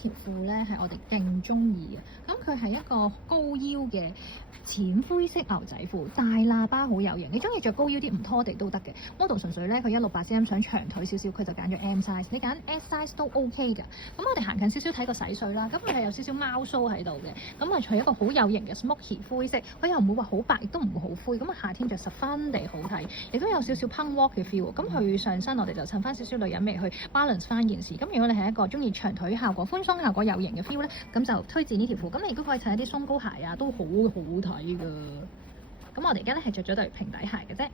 條褲咧係我哋勁中意嘅，咁佢係一個高腰嘅淺灰色牛仔褲，大喇叭好有型。你中意着高腰啲唔拖地都得嘅。model 純粹咧佢168cm想長腿少少，佢就揀咗 M size。你揀 S size 都 OK 㗎。咁我哋行近少少睇個洗水啦，咁佢係有少少貓鬚喺度嘅，咁係除一個好有型嘅 smoky 灰色，佢又唔會話好白，亦都唔會好灰。咁啊夏天着十分地好睇，亦都有少少 punk walk 嘅 feel。咁佢上身我哋就襯翻少少女人味去 balance 翻件事。咁如果你係一個中意長腿效果、寬鬆效果有型嘅 feel 咧，咁就推薦呢條褲。咁你亦都可以襯一啲鬆糕鞋啊，都好好睇㗎。咁我哋而家咧係着咗對平底鞋嘅啫。